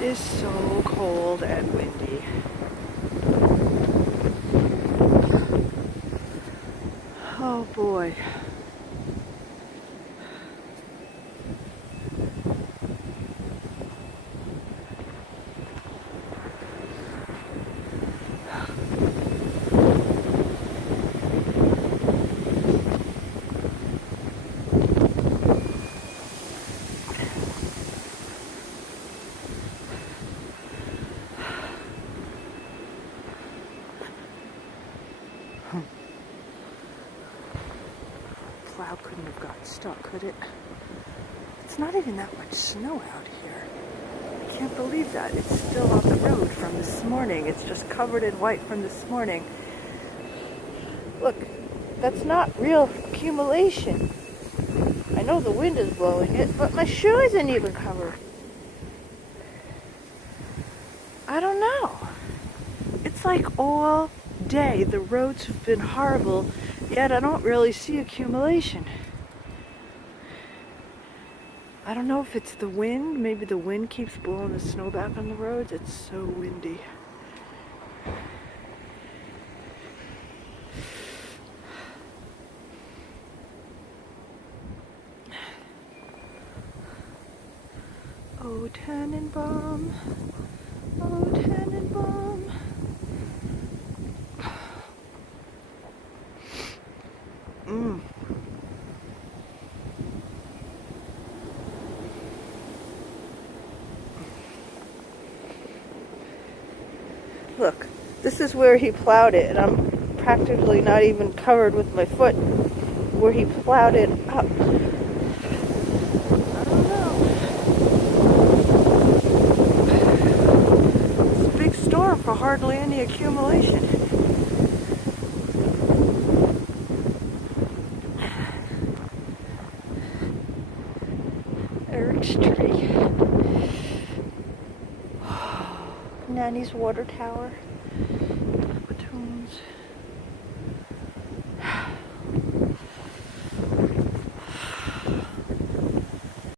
It is so cold and windy. Oh boy. Plow couldn't have gotten stuck, could it? It's not even that much snow out here. I can't believe that. It's still on the road from this morning. It's just covered in white from this morning. Look, that's not real accumulation. I know the wind is blowing it, but my shoe isn't even covered. I don't know. It's like all day the roads have been horrible, yet I don't really see accumulation. I don't know if it's the wind. Maybe the wind keeps blowing the snow back on the roads. It's so windy. Oh, Tannenbaum. Oh, Tannenbaum. Look, this is where he plowed it, and I'm practically not even covered with my foot where he plowed it up. I don't know. It's a big storm for hardly any accumulation. Eric's tree. Nanny's water tower.